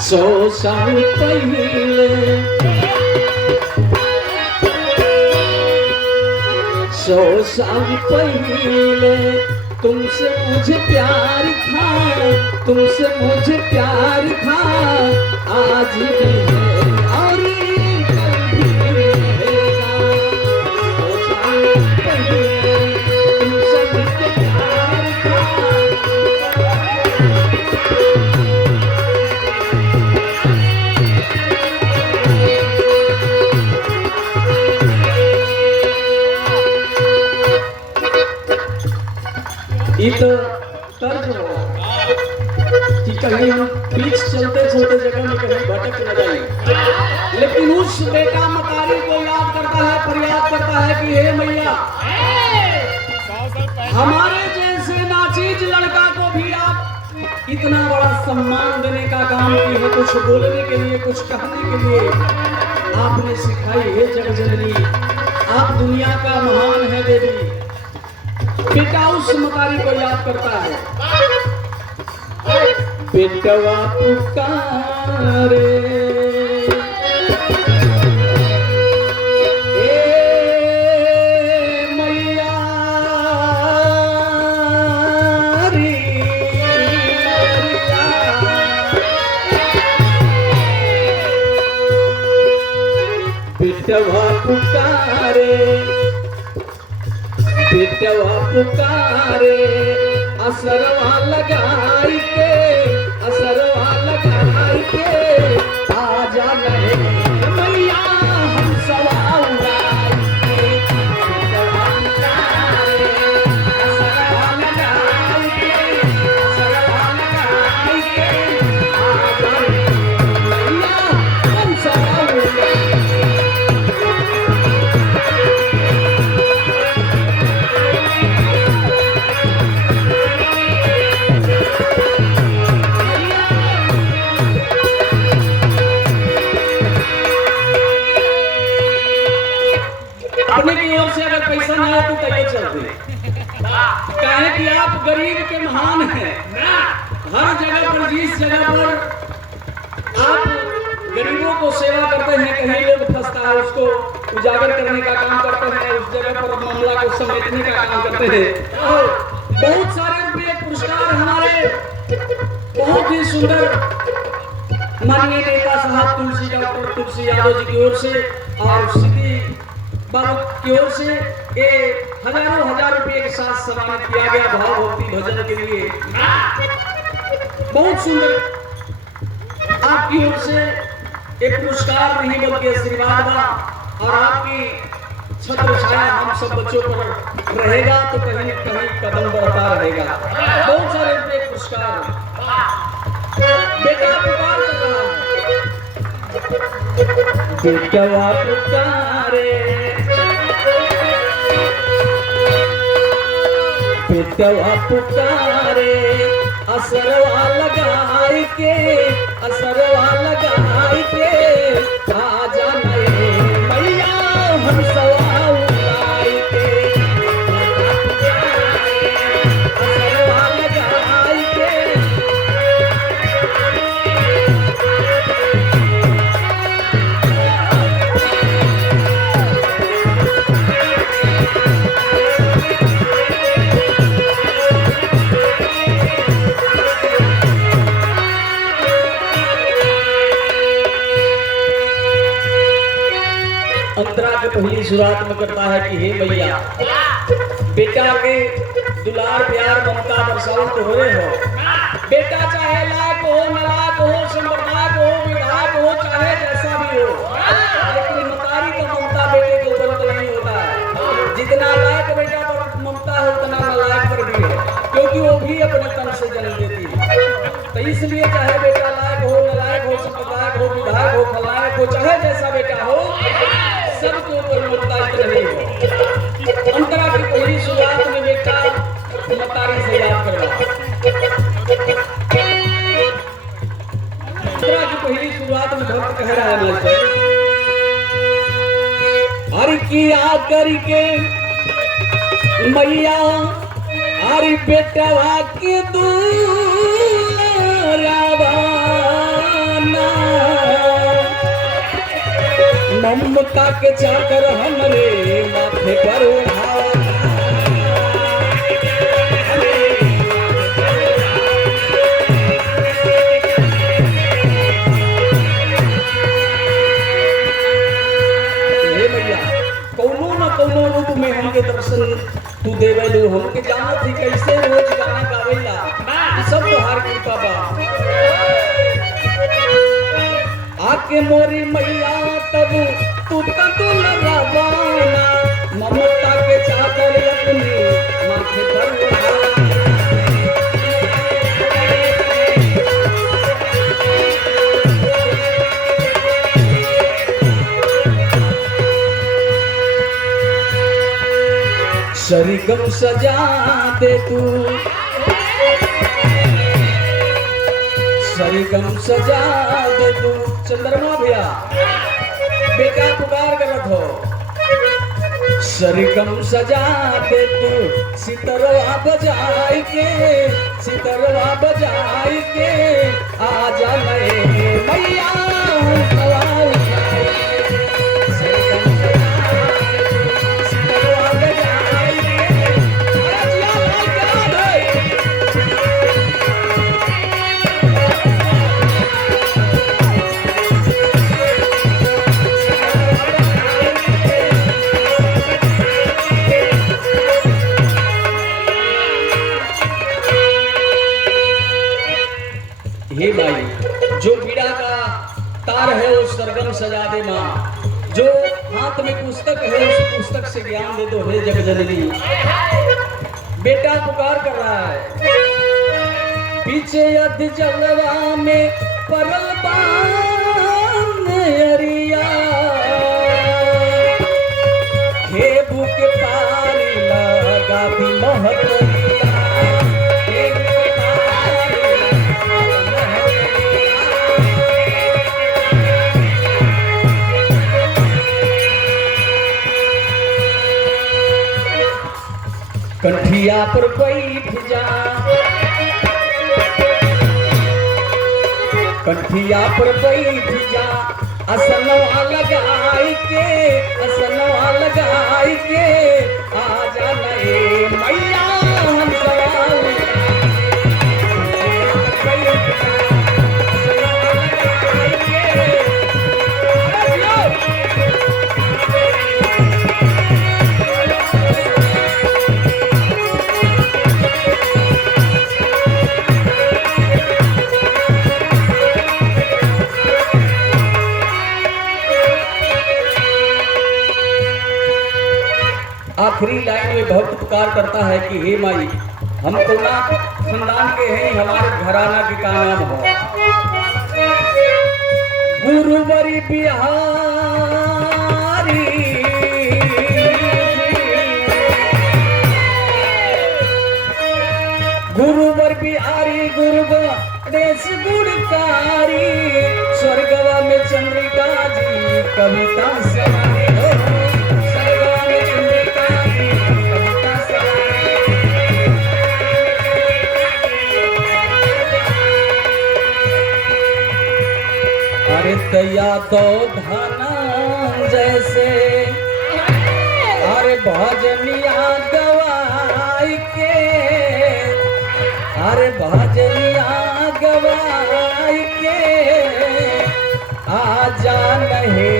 100 साल पहले 100 साल पहले तुमसे मुझे प्यार था, तुमसे मुझे प्यार था, आज भी है और कल भी रहेगा। 100 साल पहले तुमसे मुझे प्यार था। ये तो तर्क हो कि कहीं हम बीच चलते चलते जगह में कहीं भटक न जाए, लेकिन उस बेटा मतारी को याद करता है, फरियाद करता है कि हे मैया, हमारे जैसे नाचीज लड़का को भी आप इतना बड़ा सम्मान देने का काम किए हैं, कुछ बोलने के लिए, कुछ कहने के लिए आपने सिखाई है जगजननी, आप दुनिया का महान है देवी। बेटा उस मतारी को याद करता है, बेटवा पुकारे मैया रे, बेटवा पुकारे, बेटवा पुकारे, असरवा लगाई के, असरवा लगाई के, आजा नहीं मैया हम सवा उड़ाई के। बेटवा पुकारे, असरवा लगाई के, असरवा लगाई के, आजा नहीं मैया हम सवा उड़ाई के। अपने की ओर से अगर पैसा ना हो तो कैसे चलते? कहे कि आप गरीब के महान हैं, हर जगह पर जिस जगह पर आप गरीबों को सेवा करते हैं, कहीं लोग फंसता है उसको उजागर करने का काम करते हैं, उस जगह पर मामला को समेटने का काम करते हैं। और बहुत सारे रुपये पुरस्कार हमारे बहुत ही सुंदर माननीय नेता साहब तुलसी डॉक्टर तुलसी यादव जी की ओर से और सिद्धि बाबू की ओर से ये हजारों हजार रुपये के साथ सम्मानित किया गया भाव भक्ति भजन के लिए। बहुत सुंदर आपकी ओर से एक पुरस्कार नहीं बल्कि आशीर्वाद बा, और आपकी छत्र छाया हम सब बच्चों पर रहेगा तो कहीं न कहीं कदम बढ़ता रहेगा। बहुत सारे रुपये पुरस्कार बेटा पुकार कर रहा है, बेटा पुकारे, बेटवा पुकारे, असरवा लगाई के, असरवा लगाई के, आजा नहीं मैया हम सवा उड़ाई के। असरवा लगाई के, अंतरा के पहली शुरुआत में करता है कि हे मैया, बेटा के दुलार प्यार ममता बरसावत हो रहे हो। बेटा चाहे लायक हो, नालायक हो, संप्रदायक हो, विधायक हो, चाहे जैसा भी हो, लेकिन मतारी का ममता बेटे के ऊपर तो नहीं होता है। जितना लायक बेटा पर ममता है उतना नालायक पर भी है, क्योंकि वो भी अपने तन से जन्म देती है। तो इसलिए चाहे बेटा लायक हो, नालायक हो, संप्रदायक हो, विधायक हो, खलनायक हो, चाहे जैसा बेटा हो, सबके ऊपर ममता नहीं हो। अंतरा की पहली शुरुआत में बेटा मतारी से याद करवा। अंतरा की पहली शुरुआत में भक्त कह रहा है मुझसे, हर किया करके मैया, हर बेटवा के दूरावा ममता के चादर हमरे माथे पर ओढ़ावा कौनो रूप में हमके दर्शन तू देवेलू हमके जानत ही कैसे रोज गाना गावेला सब तोहार कृपा बा आके मोरी मैया तब तू लगावाना ममता के चादर अपनी माथे पर ओढ़ावा सरिगम सजा दे तू सरिगम सजा दे तू चंद्रमा भैया बेटा पुकार करत हो सरिगम सजा दे तू सितरवा बजाई के आजा नए मैया हे भाई जो बीड़ा का तार है उस सरगम सजा दे माँ जो हाथ में पुस्तक है उस पुस्तक से ज्ञान दे दो हे जगजननी बेटा पुकार कर रहा है पीछे अध जलवा में परल अरिया खेबू के पारी लगा भी महक कंठिया पर बैठ जा कंठिया पर बैठ जा असनवा लगाई के आजा नए मैया हम सवाल आखिरी लाइन में भक्त पुकार करता है कि हे माई हम कोना खानदान के हैं हमारे घराना के का नाम हो गुरुवरी बिहारी गुरुवर बिहारी गुरु देश गुणकारी स्वर्गवा में चंद्रिका जी कविता समाए तया तो धना जैसे अरे भजनिया गवाई के अरे भजनिया गवाई के आजा नहीं